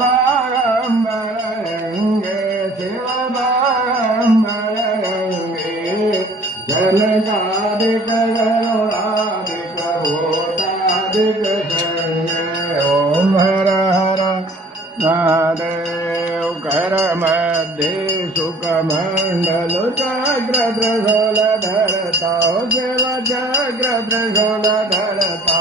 बागंबरंगे शिव बागंबरंगे जनकादिक गरुडादिक भूतादिक संगे ओम हर हर महादेव कर मध्ये सुखमंडल चक्र त्रिशूल धरता शिव चक्र त्रिशूल धरता